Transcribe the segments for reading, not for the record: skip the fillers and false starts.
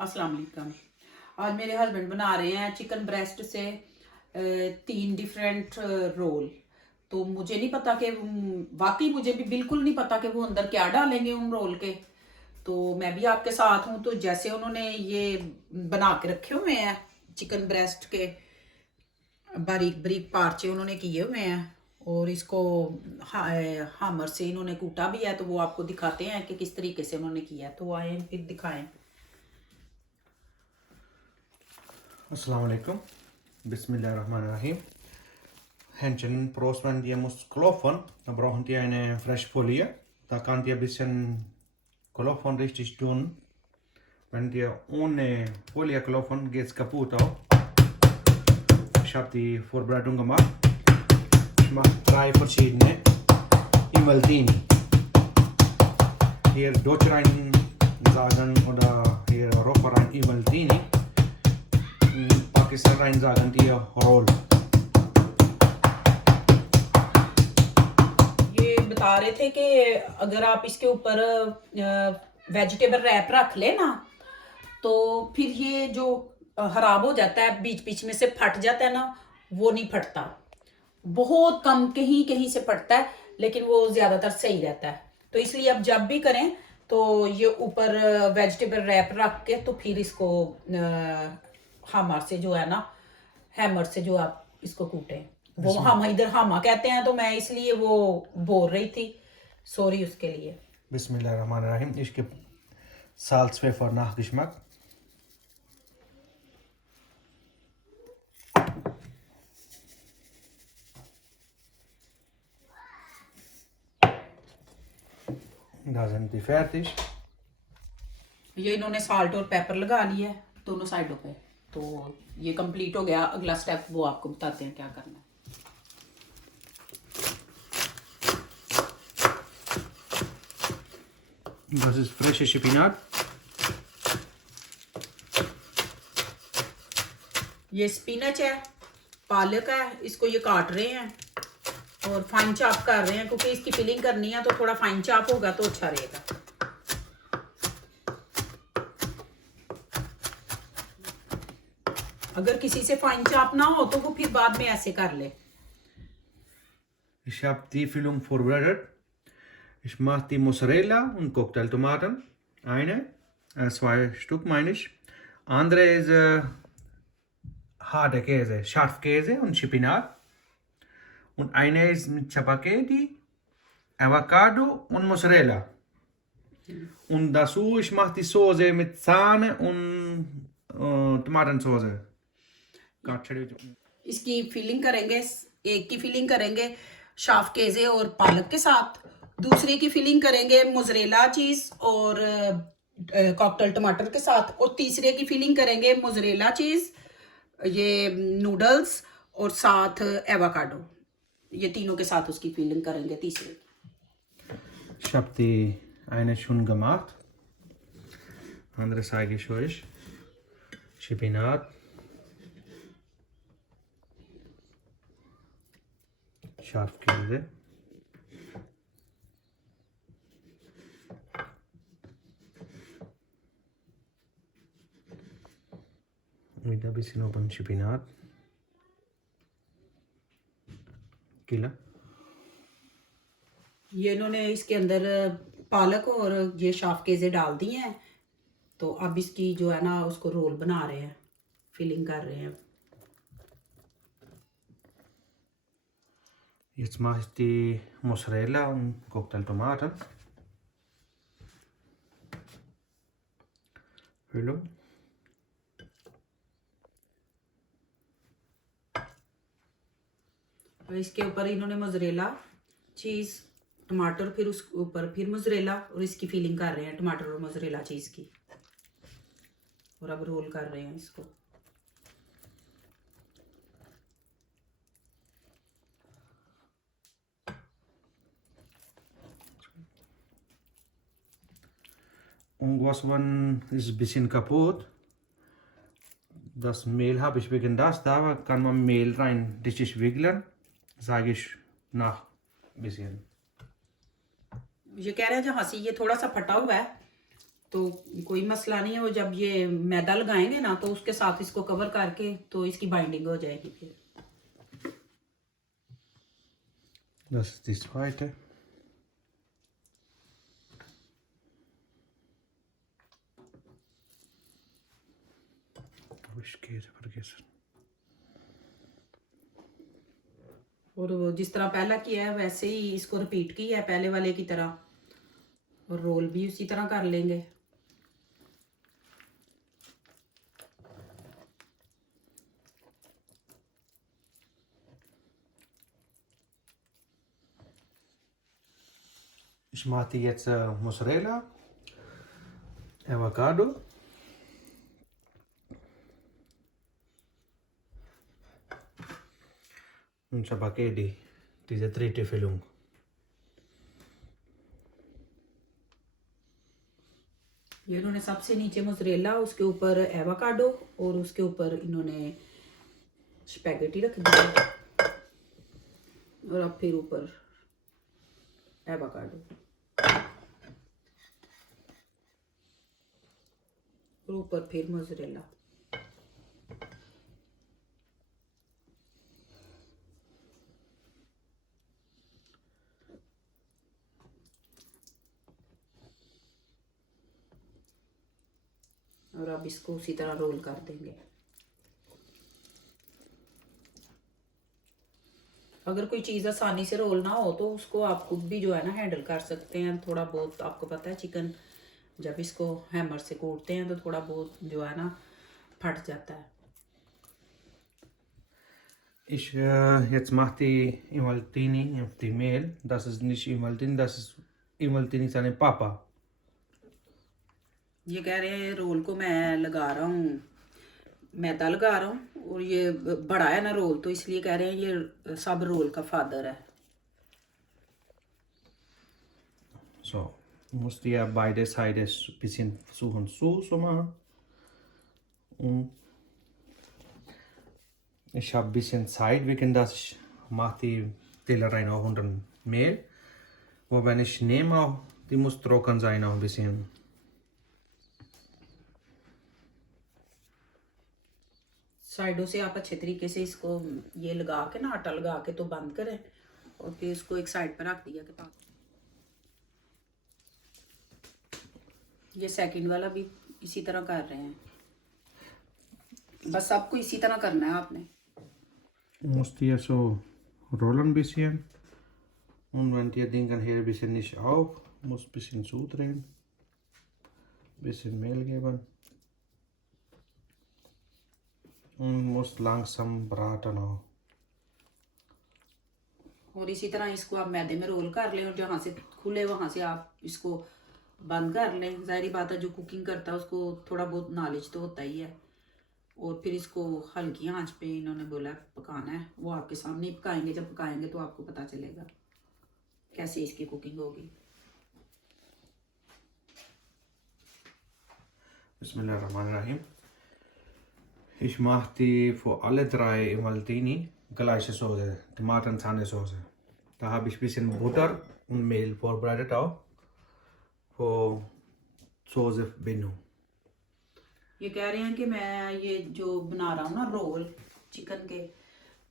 अस्सलाम वालेकुम। आज मेरे हस्बैंड बना रहे हैं चिकन ब्रेस्ट से 3 डिफरेंट रोल। तो मुझे नहीं पता कि वाकई मुझे भी बिल्कुल नहीं पता कि वो अंदर क्या डालेंगे उन रोल के। तो मैं भी आपके साथ हूँ। तो जैसे उन्होंने ये बना के रखे हुए हैं चिकन ब्रेस्ट के बारीक बारीक पार्चे उन्होंने किए हुए हैं और इसको हामर से इन्होंने कूटा भी है। तो वो आपको दिखाते हैं कि किस तरीके से उन्होंने किया है। तो आए फिर दिखाएं। Assalamu alaikum. Bismillahirrahmanirrahim. Händchen Prosman die muss Kolophon. Da brauchen die eine Frischfolie. Da kann die ein bisschen Kolophon richtig tun. Wenn dir ohne Folie Kolophon geht's kaputt auch. Ich habe die Vorbereitung gemacht. Ich mache 3 verschiedene Imaltini. Hier Deutsch rein sagen oder hier Europa rein Imaltini. Pakistan rein sagen die Roll. ये बता रहे थे कि अगर आप इसके ऊपर vegetable rap रख ले ना तो फिर ये जो खराब हो जाता है बीच बीच में से फट जाता है ना, वो नहीं फटता। बहुत कम कहीं कहीं से फटता है लेकिन वो ज्यादातर सही रहता है। तो इसलिए अब जब भी करें तो ये ऊपर वेजिटेबल रैप रख के तो फिर इसको हैमर से जो है ना, हैमर से जो आप इसको कूटें। वो हम इधर हामा कहते हैं तो मैं इसलिए वो बोल रही थी, सॉरी उसके लिए। Bismillahirrahmanirrahim. Ich gebe Salz, Pfeffer, Nachgeschmack. Da sind die fertig. ये इन्होंने साल्ट और पेपर लगा लिया है दोनों साइडों पे। तो ये कंप्लीट हो गया। अगला स्टेप वो आपको बताते हैं क्या करना है। Das ist frische Spinat. ये स्पिनच है, पालक है, इसको ये काट रहे हैं और फाइन चॉप कर रहे हैं क्योंकि इसकी फिलिंग करनी है तो थोड़ा फाइन चॉप होगा तो अच्छा रहेगा। अगर किसी से फाइन चॉप ना हो तो वो फिर बाद में ऐसे कर ले। Ich habe die Füllung vorbereitet. Ich mache die Mozzarella und Cocktailtomaten. Zwei Stück meine ich. Andere ist harte Käse, Schafkäse und Spinat. Und eine ist mit Spaghetti, Avocado und Mozzarella. Und dazu ich mache die Soße mit Sahne und Tomatensauce. इसकी filling करेंगे, एक की filling करेंगे shaft KJ और पालक के साथ, दूसरे की फिलिंग करेंगे मोज़रेला चीज और कॉकटेल टमाटर के साथ, और तीसरे की फिलिंग करेंगे मोज़रेला चीज, ये नूडल्स और साथ एवोकाडो। ये तीनों के साथ उसकी फिलिंग करेंगे तीसरे। Ich habe die eine schon gemacht. Andere zeige ich euch. Spinat. Schafkäse. Mit ein bisschen oben Spinat. Killer. ये इन्होंने इसके अंदर पालक और ये शाफ केजे डाल दिए हैं। तो अब इसकी जो है ना उसको रोल बना रहे हैं, फिलिंग कर रहे हैं। Jetzt mache ich die Mozzarella und Cocktailtomaten. Füllung. और इसके ऊपर इन्होंने मोज़रेला चीज़, टमाटर, फिर उसके ऊपर फिर मोज़रेला, और इसकी फिलिंग कर रहे हैं टमाटर और मोज़रेला चीज़ की। और अब रोल कर रहे हैं इसको। Irgendwann ist ein bisschen kaputt. Das Mehl habe ich wegen das. Da kann man Mehl rein richtig wickeln. Sage ich nach ein bisschen. ये कह रहे हैं जहाँ से ये थोड़ा सा फटा हुआ है तो कोई मसला नहीं है। वो जब ये मैदा लगाएंगे ना तो उसके साथ इसको कवर करके तो इसकी बाइंडिंग हो जाएगी फिर। Das ist die zweite. Habe ich vergessen. और वो जिस तरह पहला किया है वैसे ही इसको रिपीट किया है पहले वाले की तरह, और रोल भी उसी तरह कर लेंगे। Ich mache jetzt Mozzarella, Avocado. Und Spaghetti, diese dritte Füllung. ये इन्होंने सबसे नीचे मोज़रेला, उसके ऊपर एवोकाडो और उसके ऊपर इन्होंने स्पैगेटी रख दी और अब फिर ऊपर एवोकाडो और ऊपर फिर मोज़रेला। और अब इसको उसी तरह रोल कर देंगे। अगर कोई चीज़ आसानी से रोल ना हो तो उसको आप खुद भी जो है ना हैंडल कर सकते हैं थोड़ा बहुत। आपको पता है चिकन जब इसको हैमर से कूटते हैं तो थोड़ा बहुत जो है ना फट जाता है। Ich jetzt mache die Imaltini auf die Mehl. Das ist nicht Imaltini, das ist Imaltini seine Papa. ये कह रहे हैं रोल को मैं लगा रहा हूँ, मैदा लगा रहा हूँ, और ये बड़ा है ना रोल तो इसलिए कह रहे हैं ये सब रोल का फादर है। So, musst du ja beide Seiten ein bisschen versuchen so machen. Und ich habe ein bisschen Zeit, wegen dass ich mache die Teller rein auch unter Mehl. Wo wenn ich nehme auch, die muss trocken sein auch ein bisschen. साइडों से आप अच्छे तरीके से इसको ये लगा के ना आटा लगा के तो बंद करें और फिर इसको एक साइड पर रख दिया कि ये सेकंड वाला भी इसी तरह कर रहे हैं। बस सबको इसी तरह करना है आपने। Musst ihr so rollen ein bisschen. Und wenn die Dinger hier ein bisschen nicht auf, muss ein bisschen zudrehen. Ein bisschen Mehl geben. Und muss langsam braten auch. और इसी तरह इसको आप मैदे में रोल कर लें और जहाँ से खुले वहाँ से आप इसको बंद कर लें। ज़ाहिर बात है जो कुकिंग करता है उसको थोड़ा बहुत नॉलेज तो होता ही है। और फिर इसको हल्की आंच पे इन्होंने बोला पकाना है, वो आपके सामने ही पकाएंगे। जब पकाएंगे तो आपको पता चलेगा कैसे इसकी कुकिंग होगी। Bismillahirrahmanirrahim. Ich mache die für alle drei Imaltini gleiche Soße, Tomaten-Sahnesoße. Da habe ich ein bisschen Butter und Mehl vorbereitet auch für Soße-Bindung. ये कह रहे हैं कि मैं ये जो बना रहा हूँ ना रोल चिकन के,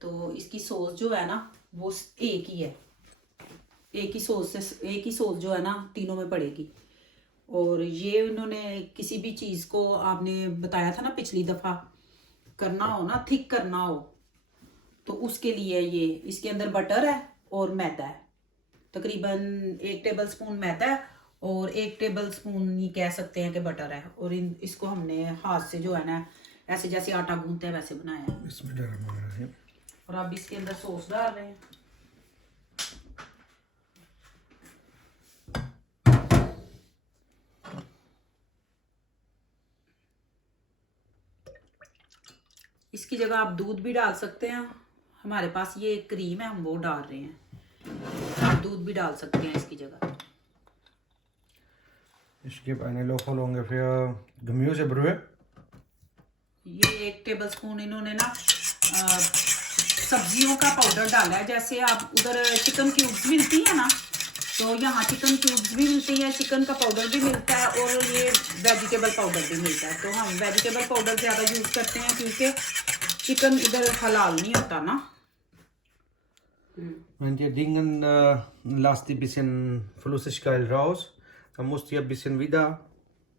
तो इसकी सॉस जो है ना वो एक ही है। एक ही सॉस जो है ना तीनों में पड़ेगी। और ये उन्होंने किसी भी चीज़ को आपने बताया था ना पिछली दफ़ा करना हो ना थिक करना हो तो उसके लिए ये इसके अंदर बटर है और मैदा है। तकरीबन 1 टेबल स्पून मैदा है और 1 टेबल स्पून ये कह सकते हैं कि बटर है। और इसको हमने हाथ से जो है ना ऐसे जैसे आटा गूंथते हैं वैसे बनाया है। Bismillahirrahmanirrahim. और अब इसके अंदर सॉस डाल रहे हैं। इसकी जगह आप दूध भी डाल सकते हैं। हमारे पास ये क्रीम है हम वो डाल रहे हैं। आप दूध भी डाल सकते हैं इसकी जगह। Ich gebe eine Löffel ungefähr Gemüsebrühe. ये 1 टेबल स्पून इन्होंने ना सब्जियों का पाउडर डाला है। जैसे आप उधर चिकन क्यूब्स मिलती है ना तो यहाँ चिकन क्यूब्स भी मिलती है, चिकन का पाउडर भी मिलता है और ये वेजिटेबल पाउडर भी मिलता है। तो हम वेजिटेबल पाउडर ज़्यादा यूज़ करते हैं क्योंकि चिकन इधर हलाल नहीं होता ना। Wenn die Dingen, lass die bisschen Flüssigkeit raus, dann musst du ein bisschen wieder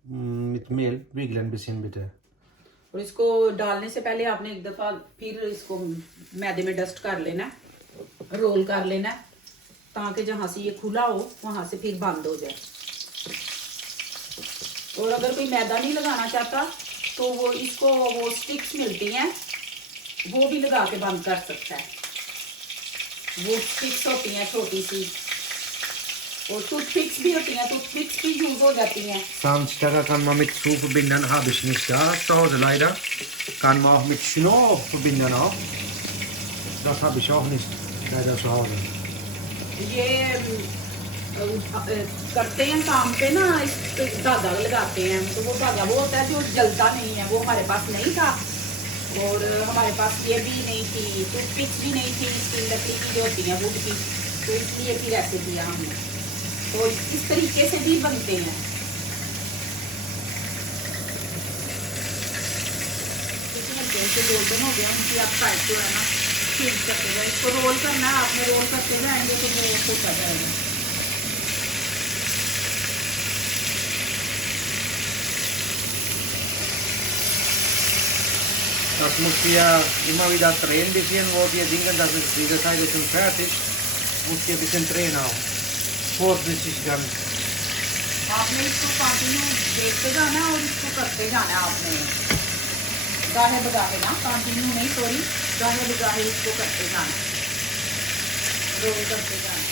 mit Mehl wiegeln, ein bisschen bitte. और इसको डालने से पहले आपने एक दफ़ा फिर इसको मैदे में डस्ट कर लेना है, रोल कर लेना है, ताकि जहाँ से ये खुला हो वहाँ से फिर बंद हो जाए। और अगर कोई मैदा नहीं लगाना चाहता तो वो इसको वो स्टिक्स मिलती हैं, वो भी लगा के बंद कर सकता है। वो स्टिक्स होती हैं छोटी सी, और टूथपिक्स भी होती हैं, टूथपिक्स भी यूज हो जाती हैं। Zahnstecker kann man mit Schuh verbinden, habe ich nicht da zu Hause leider. Kann man auch mit Schnur verbinden auch. Das habe ich auch nicht leider zu Hause. ये करते हैं काम पे ना, इस पे धागा लगाते हैं, तो वो धागा वो होता है जो जलता नहीं है, वो हमारे पास नहीं था। और हमारे पास ये भी नहीं थी, टूथपिक्स भी नहीं थी स्टील लकड़ी की जो होती है वुड की, तो इसलिए फिर ऐसे दिया हमने। तो इस तरीके से भी बनते हैं। से गोल्डन हो गया उनकी, आप साइड जो है ना चेंज करते जाए, इसको रोल करना है आपने, रोल करते जाएंगे तो वो होता जाएगा। Das musst du ja immer wieder drehen, bisschen, wo die Dinge, das ist diese Teile schon fertig, musst du ein bisschen drehen auch. Vorsichtig dann. आपने इसको कंटिन्यू देखते जाना है और इसको करते जाना है आपने, गाहे बगाहे ना, कंटिन्यू नहीं सॉरी, गाहे बगाहे इसको करते जाना, रोल करते जाना।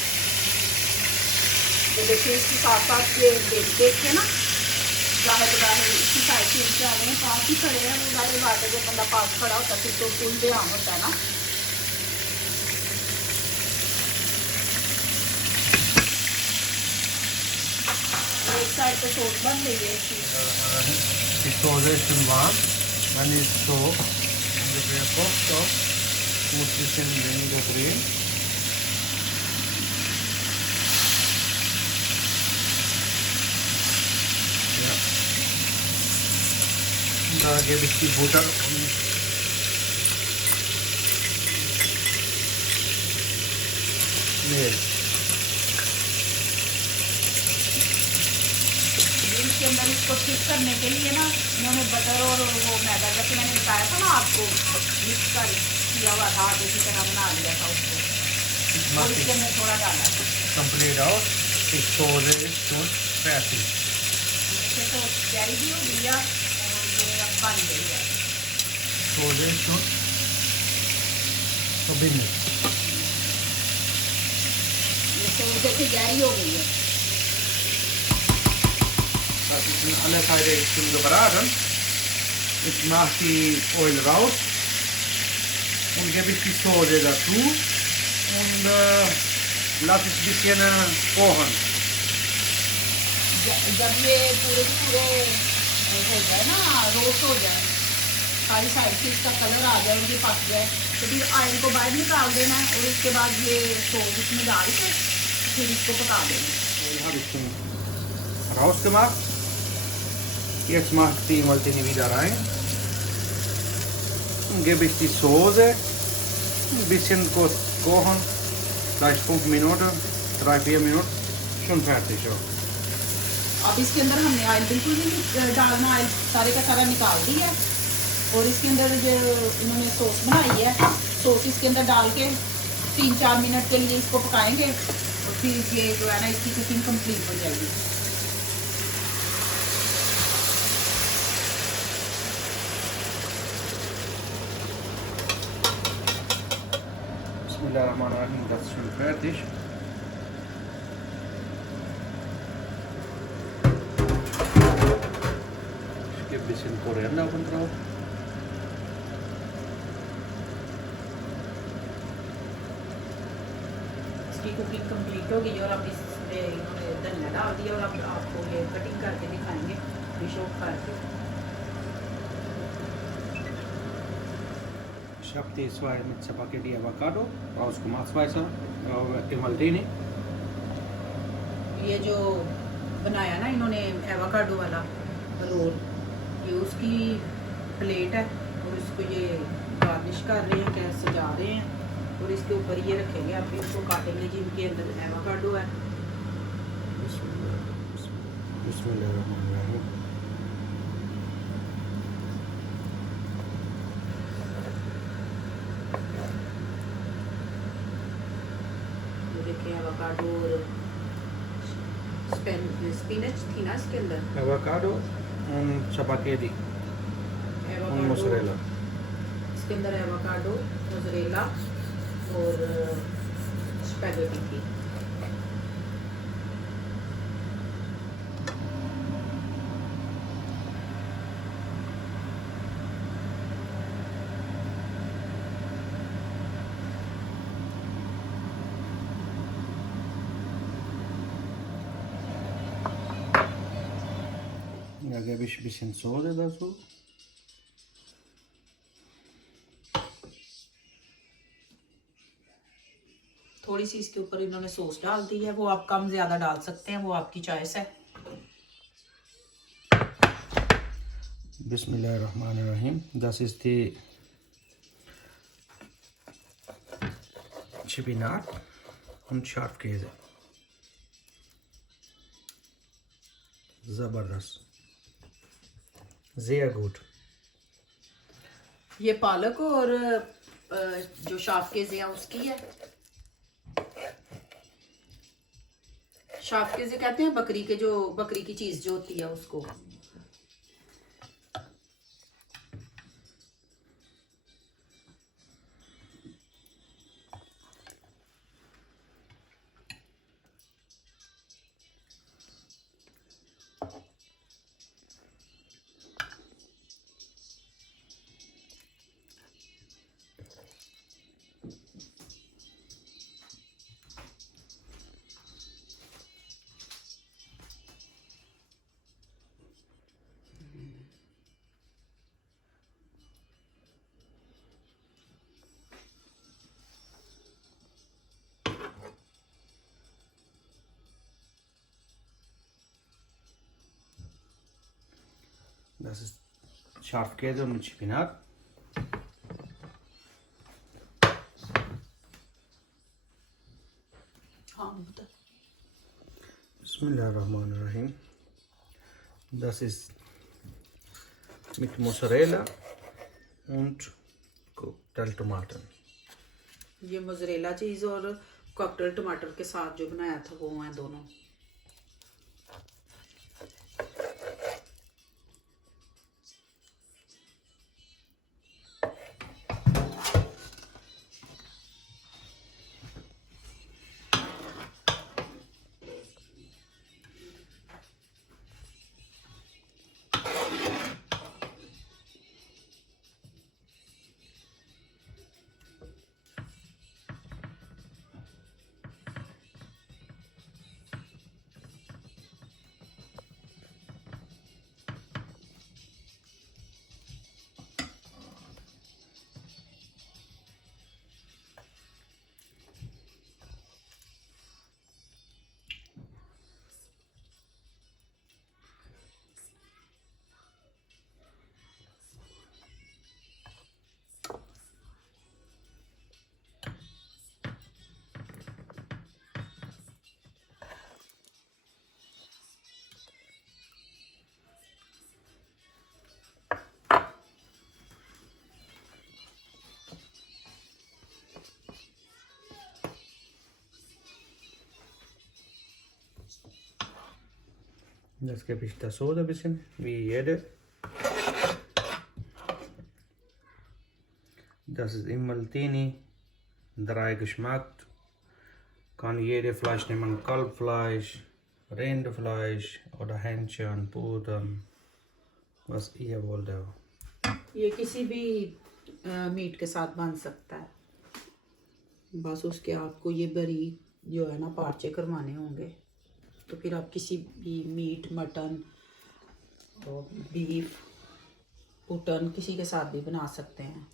तो देखिए इसके साथ साथ ये देख के ना गाहे बगाहे इसकी साइड से जा रहे हैं, पाँच ही खड़े हैं, वो गाहे बाटे जब बंदा पास खड़ा होता है फिर तो फुल ध्यान होता है ना। एक साइड पे सोस बन रही है इसकी। Die Soße ist schon warm, dann ist so ungefähr kocht auf, muss ein bisschen weniger drehen. Ja. Und da gebe ich die Butter und Mehl. इसके अंदर इसको ठीक करने के लिए ना मैंने बटर और वो मैदा, जैसे मैंने बताया था ना आपको, मिक्स कर किया हुआ था, इसी तरह बना लिया था उसको, और इसके अंदर थोड़ा डाला था। Komplett aus. Die Soße ist schon fertig. इससे तो तैयारी भी हो गई है और ये अब बन गई है। Soße ist schon verbindet. ये सोस जैसे तैयारी हो गई है। Das sind alle Teile schon gebraten. Ich mache die Öl raus und gebe ich die Soße dazu und lasse es ein bisschen kochen. जब ये पूरे के पूरे हो जाए ना, रोस्ट हो जाए, सारी साइड से इसका कलर आ जाए, ये पक जाए, तो फिर ऑयल को बाहर निकाल देना है और उसके बाद ये सोस इसमें डाल के फिर इसको पका देना। Öl habe ich schon rausgemacht. Jetzt mache ich die Maltini wieder rein und gebe ich die Soße ein bisschen kurz kochen, vielleicht 5 Minuten, 3-4 Minuten, schon fertig. Ja. अब इसके अंदर हमने ऑयल बिल्कुल नहीं डालना, ऑयल सारे का सारा निकाल दिया और इसके अंदर जो इन्होंने सॉस बनाई है, सॉस इसके अंदर डाल के 3-4 मिनट के लिए इसको पकाएंगे और फिर ये जो है ना इसकी कुकिंग कंप्लीट हो जाएगी। Bismillahirrahmanirrahim, das ist schon fertig. Ich gebe ein bisschen Koriander oben drauf. इसकी कुकिंग कंप्लीट हो गई और अब इसमें इन्होंने धनिया डाल दिया और अब आपको ये कटिंग करके दिखाएंगे डिश ऑफ करके। Ich habe die zwei mit Spaghetti Avocado rausgemacht, weißer, die Maltini. ये जो बनाया ना इन्होंने एवोकाडो वाला रोल, ये उसकी प्लेट है और इसको ये गार्निश कर रहे हैं, क्या सजा रहे हैं और इसके ऊपर ये रखेंगे, आप इसको काटेंगे जिनके अंदर एवोकाडो है। बिस्मिल्लाहिर्रहमानिर्रहीम। ये देखिए एवोकाडो और स्पिनच थी ना इसके अंदर, एवोकाडो और चपाकेदी और एवोकाडो, मोज़रेला। इसके अंदर एवोकाडो, मोज़रेला और स्पैगेटी थी। Da gebe ich ein bisschen Soße dazu. थोड़ी सी इसके ऊपर इन्होंने सॉस डाल दी है, वो आप कम ज़्यादा डाल सकते हैं, वो आपकी चॉइस है। Bismillahirrahmanirrahim. Das ist die Spinat und Schafkäse. Zabardast. Sehr gut. ये पालक और जो शाफकेज़े हैं उसकी है। शाफकेज़े कहते हैं बकरी के, जो बकरी की चीज़ जो होती है उसको। Das ist Schafkäse mit Spinat. Bismillahirrahmanirrahim. Das ist mit Mozzarella und Cocktailtomaten. ये मोज़रेला चीज़ और कॉकटेल टमाटर के साथ जो बनाया था वो हैं दोनों। Jetzt gebe ich das Soda ein bisschen, wie jede. Das ist Immeltini, 3 Geschmack. Kann jede Fleisch nehmen, Kalbfleisch, Rindfleisch oder Hähnchen, Puten, was ihr wollt. ये किसी भी मीट के साथ बन सकता है, बस उसके आपको ये बरीक जो है ना पार्चे करवाने होंगे, तो फिर आप किसी भी मीट, मटन और बीफ, पुटन किसी के साथ भी बना सकते हैं।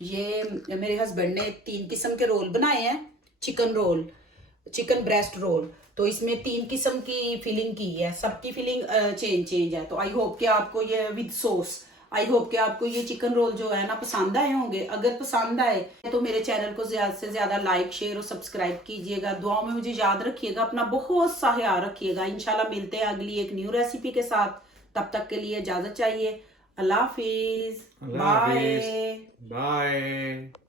ये मेरे हस्बैंड ने 3 किस्म के रोल बनाए हैं। Chicken roll, chicken breast roll, तो इसमें 3 किस्म की फिलिंग की है, सबकी फिलिंग चेंज है। तो आई होप कि आपको ये विद सॉस, आई होप कि आपको ये चिकन रोल जो है ना पसंद आए होंगे। अगर पसंद आए तो मेरे चैनल को ज़्यादा से ज़्यादा लाइक, शेयर और सब्सक्राइब कीजिएगा। दुआओं में मुझे याद रखिएगा, अपना बहुत सा ख्याल रखिएगा। इंशाल्लाह मिलते हैं अगली एक न्यू रेसिपी के साथ। तब तक के लिए इजाज़त चाहिए। अल्लाह हाफिज़, अल्लाह हाफिज़। बाय। बाय।